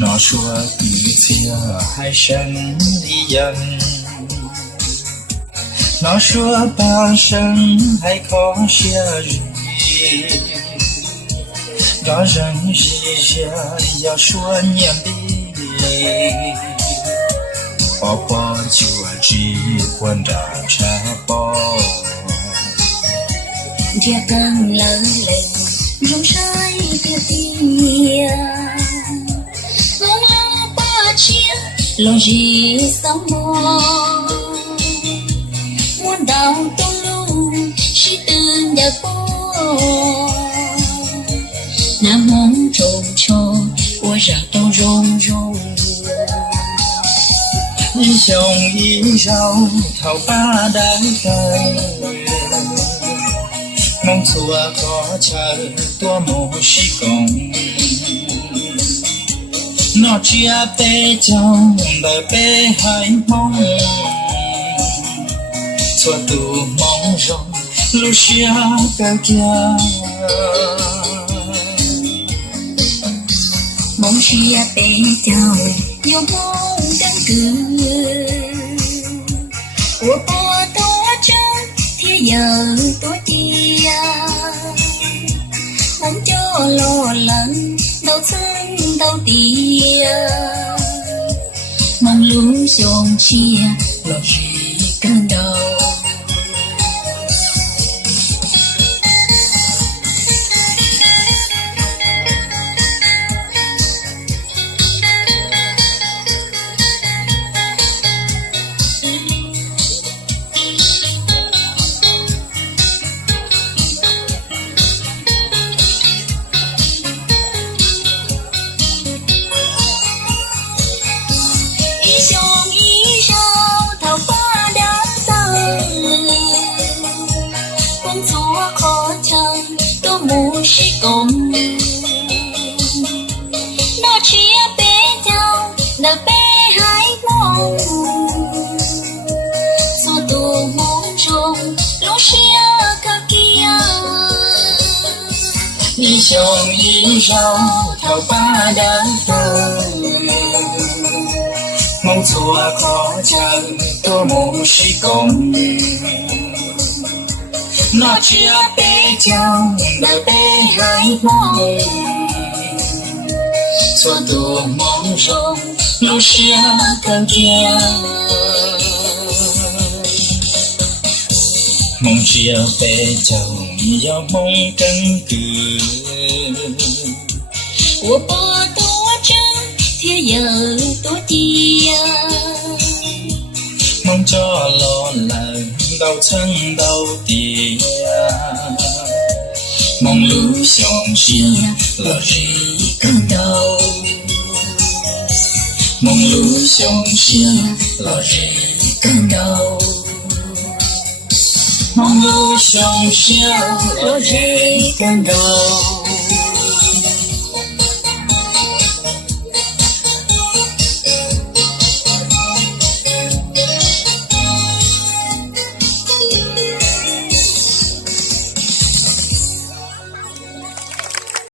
Nó xua từ xưa hai sân đi dần, nó xua bao sân hay khó xia gì, đó rằng gì ra ya xua nhiệm đi, bỏ bỏ chùa chỉ quân đã trả bỏ. Dia càng lớn lên rung rơi theo tia, vang lo ba chia lo gì sao mò, muốn đào tung lu chỉ từ nhà bố, nam mong trông cho của ra tông rong rong. Ý chồng ý rau thảo ba đã tới, mong xua có chờ tua mồ sĩ công. Nó chia bê trong đời bê hai mong, xua tù mong rong lúc xia cơ kia. Mong chia bê trong yêu mong đăng cử, của bố tổ chân thế giờ tôi tia, mong cho lo lắng đâu thân đâu tia, mong lũ dòng chia lo gì cơn đau. Sĩ công nó chia bê nhau đời bê hai mong, dù tù mong rong lúc xia cơ kia. Ý chồng ý rau thảo ba đã tới, mong xua khó chờ tua mồ sĩ công. Nó chia bê trong đời bê hai mong, xua tù mong rong lúc xia cơ kia. Mong chia bê trong do mong cân cử, của bố tổ chân thế giờ tôi tia, mong cho lo lắng đau thân đau tía, mong lũ dòng xia lo gì cơn đau, mong lũ dòng xia lo gì cơn đau, mong lũ dòng xia lo gì cơn đau.